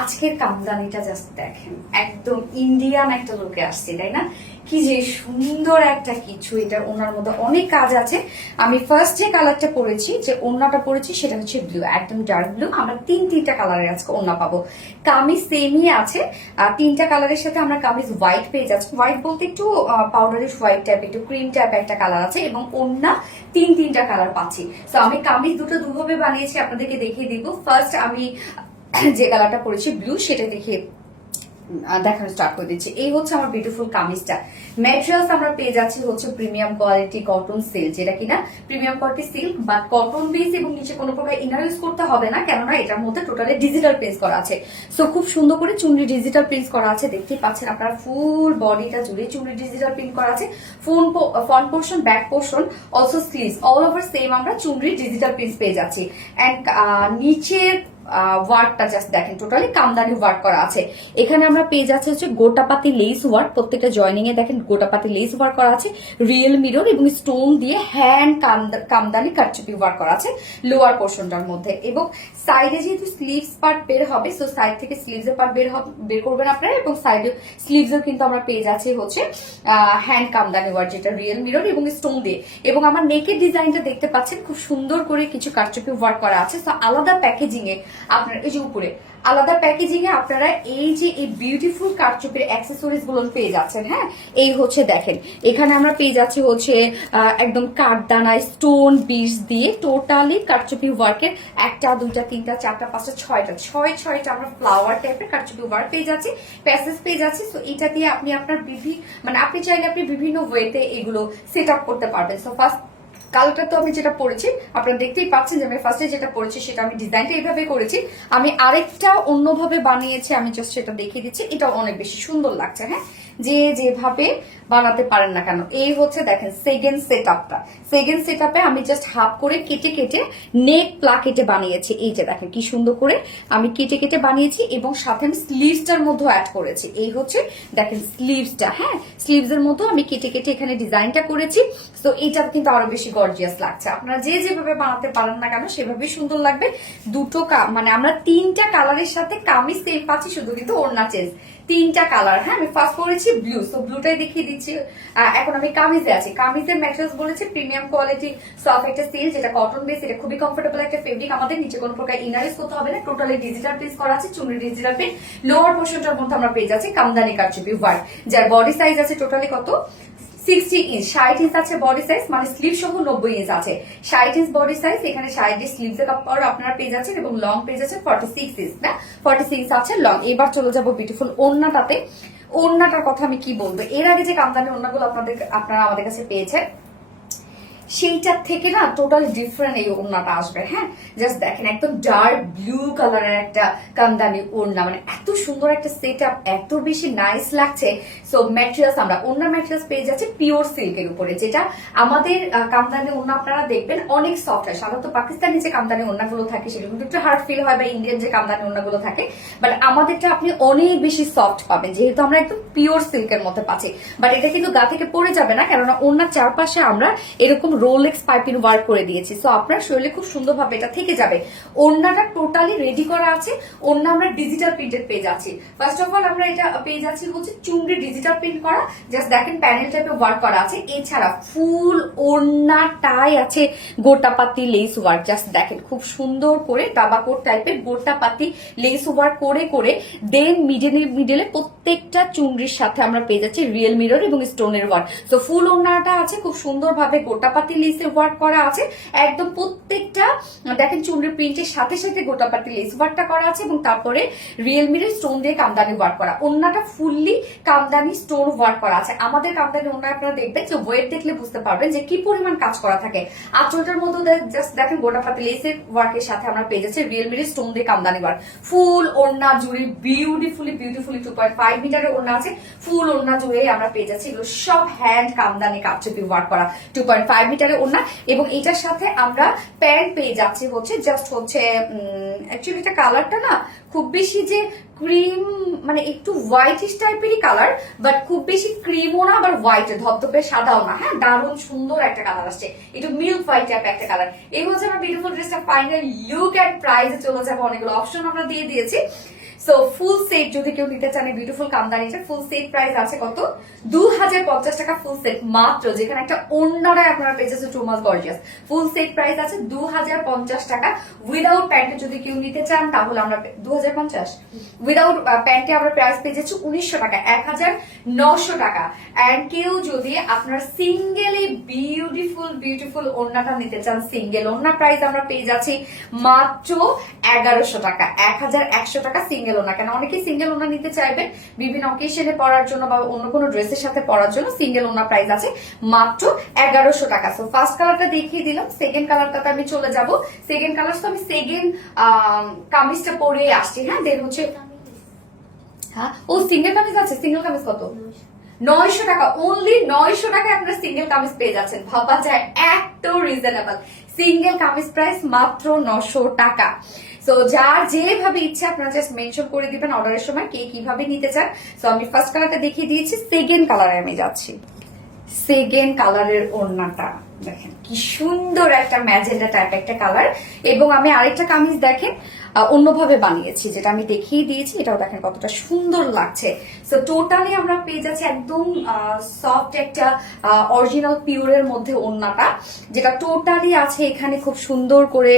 আজকের কামদানিটা জাস্ট দেখেন, একদম ইন্ডিয়ান একটা লুকে আসছে, তাই না? কি যে সুন্দর একটা কিছু। এটা ওনার মধ্যে অনেক কাজ আছে। আমি ফার্স্ট যে কালারটা পরেছি, যে ওড়নাটা পরেছি, সেটা হচ্ছে ব্লু, একদম ডার্ক ব্লু। আমরা তিনটা কালারের আজকে ওড়না পাবো। কামিজ সেমই আছে, তিনটা কালারের সাথে আমরা কামিজ হোয়াইট পেয়ে যাচ্ছি। হোয়াইট বলতে একটু পাউডারি হোয়াইট টাইপ, একটু ক্রিম টাইপ একটা কালার আছে, এবং ওড়না তিনটা কালার পাচ্ছি। তো আমি কামিজ দুভাবে বানিয়েছি, আপনাদেরকে দেখিয়ে দিব। ফার্স্ট আমি যে কালারটা পরেছি ব্লু, সেটা দেখিয়ে দেখানো স্টার্ট করে দিচ্ছি। এই হচ্ছে আমার বিউটিফুল কামিজটা। ম্যাটেরিয়ালস আমরা পেয়ে যাচ্ছি হচ্ছে প্রিমিয়াম কোয়ালিটি কটন সিল্ক, যেটা কিনা প্রিমিয়াম কোয়ালিটি সিল্ক বা কটন বেস, এবং নিচে কোনো প্রকার ইনার ইউজ করতে হবে না, কেননা এটার মধ্যে টোটালি ডিজিটাল প্রিন্ট করা আছে। সো খুব সুন্দর করে চুনরি ডিজিটাল প্রিন্ট করা আছে, দেখতেই পাচ্ছেন আপনারা। ফুল বডিটা জুড়ে চুনরি ডিজিটাল প্রিন্ট করা আছে। Front portion, back portion, also sleeves, all over same আমরা চুনরি ডিজিটাল প্রিন্ট পেয়ে যাচ্ছি। এন্ড নিচের ওয়ার্কটা জাস্ট দেখেন, টোটালি কামদানি ওয়ার্ক করা আছে। এখানে আমরা পেয়ে যাচ্ছি হচ্ছে গোটাপাতি লেস ওয়ার্ক, প্রত্যেকটা জয়নিং এ দেখেন গোটাপাতি লেস ওয়ার্ক করা আছে, রিয়েল মিরর এবং স্টোন দিয়ে হ্যান্ড কামদানি কারচুপি ওয়ার্ক করা আছে লোয়ার পোর্শনটার মধ্যে। এবং সাইডে যেহেতু স্লিভস পার্ট বের হবে, সো সাইড থেকে স্লিভস এর পার্ট বের করবেন আপনারা, এবং সাইডে স্লিভস এর কিন্তু আমরা পেয়ে যাচ্ছি হচ্ছে হ্যান্ড কামদানি ওয়ার্ক, যেটা রিয়েল মিরর এবং স্টোন দিয়ে। এবং আমার নেকের ডিজাইনটা দেখতে পাচ্ছেন, খুব সুন্দর করে কিছু কারচুপি ওয়ার্ক করা আছে। সো আলাদা প্যাকেজিং এ আপনার এই যে উপরে আলাদা প্যাকেজিং এ আপনারা এই যে এই বিউটিফুল কারচুপির অ্যাক্সেসরিজ গুলো পেয়ে যাচ্ছেন। হ্যাঁ, এই হচ্ছে দেখেন, এখানে আমরা পেয়ে যাচ্ছি হচ্ছে একদম কাঠদানা স্টোন বিটস দিয়ে টোটালি কারচুপি ওয়ার্কের একটা, দুইটা, তিনটা, চারটা, পাঁচটা, ছয়টা আমরা ফ্লাওয়ার টাইপের কারচুপি ওয়ার্ক পেয়ে যাচ্ছি, প্যাসেজ পেয়ে যাচ্ছি। তো এটা দিয়ে আপনি আপনার আপনি চাইলে আপনি বিভিন্ন ওয়েতে এগুলো সেট আপ করতে পারবেন। সো ফার্স্ট কালারটা তো আমি যেটা পরেছি আপনারা দেখতেই পাচ্ছেন, যে আমি ফার্স্টে যেটা পরেছি সেটা আমি ডিজাইনটা এইভাবে করেছি। আমি আরেকটা অন্যভাবে বানিয়েছি, আমি জাস্ট সেটা দেখিয়ে দিচ্ছি। এটা অনেক বেশি সুন্দর লাগছে। হ্যাঁ, যে যেভাবে বানাতে পারেন না কেন। এই হচ্ছে দেখেন সেকেন্ড সেট আপে আমি জাস্ট হাফ করে কেটে নেক প্লাকেটে বানিয়েছি। এই যে দেখেন কি সুন্দর করে আমি কেটে বানিয়েছি, এবং সাথে আমি স্লিভসটার মধ্যে অ্যাড করেছি। এই হচ্ছে দেখেন স্লিভসটা। হ্যাঁ, স্লিভস এর মধ্যে আমি কেটে এখানে ডিজাইনটা করেছি। তো এটা কিন্তু আরো বেশি গর্জিয়াস লাগছে। আপনারা যে যেভাবে বানাতে পারেন না কেন সেভাবেই সুন্দর লাগবে। আমরা তিনটা কালারের সাথে কামিজ সেম পাচ্ছি, শুধু কিন্তু ওড়না চেঞ্জ। তিনটা কালার। হ্যাঁ, আমি ফার্স্ট পরেছি ব্লু, সো ব্লুটাই দেখিয়ে দিচ্ছি। এখন আমি কামিজে আছি। কামিজের ম্যাটেরিয়ালস বলেছি প্রিমিয়াম কোয়ালিটি সফট একটা সিল্ক, যেটা কটন বেস। এটা খুবই কমফোর্টেবল একটা ফেব্রিক। আমাদের নিচে কোনো প্রকার ইনার ইউজ করতে হবে না, টোটালি ডিজিটাল প্রিন্ট করা আছে, চুনরি ডিজিটাল প্রিন্ট। লোয়ার পোর্শনটার মধ্যে আমরা পেয়ে যাচ্ছি কামদানি কারচুপি ওয়ার্ক, যার বডি সাইজ আছে টোটালি কত 60 ইঞ্চ, 60 ইঞ্চ আছে বডি সাইজ, মানে স্লিভ সহ 90 ইঞ্চ আছে। 60 ইঞ্চ বডি সাইজ, এখানে 60 স্লিভস এর কাপড় আপনারা পেয়ে যাচ্ছেন, এবং লং পেয়ে যাচ্ছেন 46 ইঞ্চ, না 46 ইঞ্চ আছে লং। এবার চলে যাবো বিউটিফুল ওড়নাটাতে। ওড়নাটার কথা আমি কি বলবো, এর আগে যে কামদানি ওড়নাগুলো আপনারা আমাদের কাছে পেয়েছেন, সেইটার থেকে না টোটাল ডিফারেন্ট এই ওড়নাটা আসবে। হ্যাঁ, জাস্ট দেখেন একদম ডার্ক ব্লু কালারের একটা কামদানি ওড়না, মানে এত সুন্দর একটা সেট আপ, এত বেশি নাইস লাগছে। সো ম্যাটেরিয়ালস আমরা ওড়না ম্যাটেরিয়ালস পেয়ে যাচ্ছি পিওর সিল্কের উপরে, যেটা আমাদের কামদানি ওড়না আপনারা দেখবেন অনেক সফট হয়। সাধারণত পাকিস্তানি যে কামদানি ওড়নাগুলো থাকে সেগুলো কিন্তু একটু হার্ড ফিল হয়, বা ইন্ডিয়ান যে কামদানি ওড়নাগুলো থাকে, বাট আমাদেরটা আপনি অনেক বেশি সফট পাবেন, যেহেতু আমরা একদম পিওর সিল্কের মধ্যে পাচ্ছি। বাট এটা কিন্তু গা থেকে পড়ে যাবে না, কেননা ওড়নার চারপাশে আমরা এরকম রোলেক্স পাইপিং ওয়ার্ক করে দিয়েছি। সো আপনার শরীরে খুব সুন্দরভাবে এটা থেকে যাবে। ওড়নাটা টোটালি রেডি করা আছে। ওড়না আমরা ডিজিটাল প্রিন্টেড পেয়ে যাচ্ছি। ফার্স্ট অফ অল আমরা এটা পেয়ে যাচ্ছি হচ্ছে চুনরি ডিজিটাল প্রিন্ট করা, জাস্ট দেখেন প্যানেল টাইপের ওয়ার্ক করা আছে। এছাড়া ফুল ওড়নাটাই আছে গোটাপাতি লেস ওয়ার্ক, জাস্ট দেখেন খুব সুন্দর করে টাবাকোট টাইপের গোটাপাতি লেস ওয়ার্ক করে দেন মিডলে প্রত্যেকটা চুনরির সাথে আমরা পেয়ে যাচ্ছি রিয়েল মিরর এবং স্টোনের ওয়ার্ক। সো ফুল ওড়নাটা আছে খুব সুন্দরভাবে গোটাপাতি লেস ওয়ার্ক করা আছে, একদম প্রত্যেকটা দেখেন চুনরি প্রিন্টের সাথে সাথে গোটাপাতি লেস ওয়ার্কটা করা আছে, এবং তারপরে রিয়েল মিরর স্টোন দিয়ে কামদানি ওয়ার্ক করা। ওড়নাটা ফুললি কামদানি স্টোন ওয়ার্ক করা আছে। আমাদের কামদানি ওড়না আপনারা দেখবেন যে ওয়েট দেখলে বুঝতে পারবেন যে কি পরিমাণ কাজ করা থাকে। আঁচলটার মধ্যে জাস্ট দেখেন গোটাপাতি লেসের ওয়ার্কের সাথে আমরা পেয়ে যাচ্ছি রিয়েল মিরর স্টোন দিয়ে কামদানি ওয়ার্ক। ফুল ওড়না জুড়ে বিউটিফুলি 2.5 মিটারের ওড়না আছে। ফুল ওড়না জুড়ে আমরা পেয়ে যাচ্ছি এগুলো সব হ্যান্ড কামদানি কারচুপি ওয়ার্ক করা 2.5 মিটারের ওড়না। এবং এটার সাথে আমরা প্যান্ট পেয়ে যাচ্ছি হচ্ছে জাস্ট হচ্ছে অ্যাকচুয়ালি এটা কালারটা না খুব বেশি যে ক্রিম, মানে একটু হোয়াইটিশ টাইপেরই কালার, বাট খুব বেশি ক্রিমও না আবার হোয়াইট ধপধপে সাদাও না। হ্যাঁ, দারুণ সুন্দর একটা কালার আসছে, একটু মিল্ক হোয়াইট টাইপ একটা কালার। এই হচ্ছে আমার বিউটিফুল ড্রেসটা ফাইনাল লুক অ্যান্ড প্রাইসে চলে যাবে। অনেকগুলো অপশন আমরা দিয়ে দিয়েছি। সো ফুল সেট যদি কেউ নিতে চান বিউটিফুল কামদানিটা ফুল সেট প্রাইস আছে কত 2050 টাকা ফুল সেট মাত্র, যেখানে একটা ওন্নারায় আপনারা পেয়ে যাচ্ছেন টু মাস গর্জিয়াস। ফুল সেট প্রাইস আছে 2050 টাকা। উইদাউট প্যান্টে যদি কেউ নিতে চান তাহলে আমরা 2050, উইদাউট প্যান্টে আমরা প্রাইস পেয়ে যাচ্ছি 1900 টাকা, 1900 টাকা। এন্ড কেউ যদি আপনার সিঙ্গেলি বিউটিফুল ওন্নাটা নিতে চান, সিঙ্গেল ওন্না প্রাইস আমরা পেয়ে যাচ্ছি মাত্র 1100 টাকা, 1100 টাকা সিঙ্গেল ওন্না। কেন অনেকে সিঙ্গেল ওন্না নিতে চাইবেন বিভিন্ন অকেশনে পরার জন্য বা অন্য কোনো ড্রেসের সাথে পরার জন্য, সিঙ্গেল ওন্না প্রাইস আছে মাত্র 1100 টাকা। সো ফার্স্ট কালারটা দেখিয়ে দিলাম, সেকেন্ড কালারটাতে আমি চলে যাব। সেকেন্ড কালার তো আমি সেকেন্ড কামিজটা পরে আসছি। হ্যাঁ, দেন হচ্ছে হ্যাঁ ও সিঙ্গেল কামিজ আছে। সিঙ্গেল কামিজ কত? 900 টাকা, অনলি 900 টাকায় আপনারা সিঙ্গেল কামিজ পেয়ে যাচ্ছেন। ভাবা যায় এত রিজনেবল। সিঙ্গেল কামিজ প্রাইস মাত্র 900 টাকা। সো যার যেভাবে ইচ্ছা আপনারা জাস্ট মেনশন করে দিবেন অর্ডারের সময় কে কিভাবে নিতে চান। সো আমি ফার্স্ট কালারটা দেখিয়ে দিয়েছি, সেকেন্ড কালারে আমি যাচ্ছি। সেকেন্ড কালারের ওড়নাটা দেখেন কি সুন্দর একটা ম্যাজেন্ডা টাইপ একটা কালার, এবং আমি আরেকটা কামিজ দেখেন অন্যভাবে বানিয়েছি যেটা আমি দেখিয়ে দিয়েছি, এটাও দেখেন কতটা সুন্দর লাগছে। সো টোটালি আমরা পেয়ে যাচ্ছি একদম সফট একটা অরিজিনাল পিওরের মধ্যে ওড়নাটা, যেটা টোটালি আছে এখানে খুব সুন্দর করে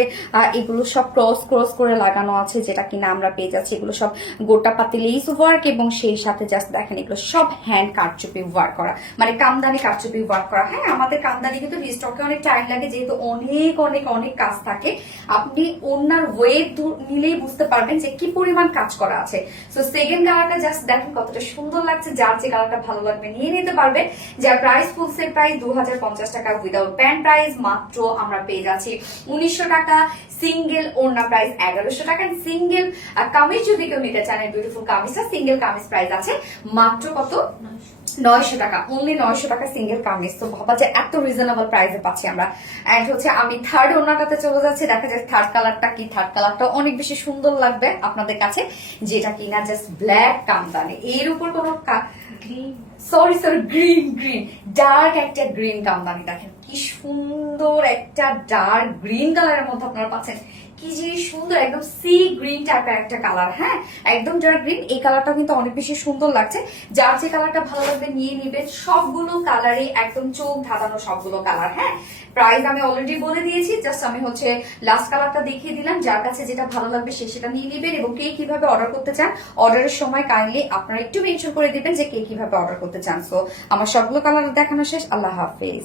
এগুলো সব ক্রস করে লাগানো আছে, যেটা কিনা আমরা পেয়ে যাচ্ছি এগুলো সব গোটা পাতি লেস ওয়ার্ক, এবং সেই সাথে জাস্ট দেখেন এগুলো সব হ্যান্ড কারচুপি ওয়ার্ক করা, মানে কামদানি কারচুপি ওয়ার্ক করা। হ্যাঁ, আমাদের কামদানি কিন্তু রিস্টকে অনেক টাইম লাগে, যেহেতু অনেক কাজ থাকে। আপনি ওনার ওয়েট নিলেই বুঝতে পারবেন যে কি পরিমাণ কাজ করা আছে। সো সেকেন্ড কালারটা জাস্ট দেখেন কতটা সুন্দর লাগছে। যার যে কালারটা ভালো লাগবে নিয়ে নিতে পারবে। যার প্রাইস ফুল সেট প্রাইস 2050 টাকা, উইদাউট প্যান্ট প্রাইস মাত্র আমরা পেয়ে যাচ্ছি 1900 টাকা। সিঙ্গেল ওড়না প্রাইস 1100 টাকা। সিঙ্গেল কামিজ যদি কেউ নিতে চান বিউটিফুল কামিজটা, সিঙ্গেল কামিজ প্রাইস আছে মাত্র কত 900 টাকা, অনলি 900 টাকা সিঙ্গেল কামিজ। তো ভাবা যায় এত রিজনেবল প্রাইসে পাচ্ছি আমরা। এন্ড হচ্ছে আমি থার্ড ওড়নাটাতে চলে যাচ্ছি। দেখা যায় থার্ড কালারটা কি, থার্ড কালারটা অনেক বেশি সুন্দর লাগবে আপনাদের কাছে, যেটা কিনা জাস্ট ব্ল্যাক কামদানি, এর উপর কোনো গ্রিন ডার্ক একটা গ্রিন কামদানি। দেখেন কি সুন্দর একটা ডার্ক গ্রিন কালারের মধ্যে আপনারা পাচ্ছেন, কি যে সুন্দর একদম সি গ্রিন টাইপের একটা কালার। হ্যাঁ, একদম ডার্ক গ্রিন। এই কালারটা কিন্তু অনেক বেশি সুন্দর লাগছে। যার যে কালারটা ভালো লাগবে নিয়ে নিবেন। সবগুলো কালারই একদম চোখ ধাঁধানো সবগুলো কালার। হ্যাঁ, প্রাইস আমি অলরেডি বলে দিয়েছি, জাস্ট আমি হচ্ছে লাস্ট কালারটা দেখিয়ে দিলাম। যার কাছে যেটা ভালো লাগবে সে সেটা নিয়ে নিবেন। এবং কে কিভাবে অর্ডার করতে চান অর্ডারের সময় কাইন্ডলি আপনারা একটু মেনশন করে দিবেন যে কে কিভাবে অর্ডার করতে চান। সো আমার সবগুলো কালার দেখানো শেষ। আল্লাহ হাফেজ।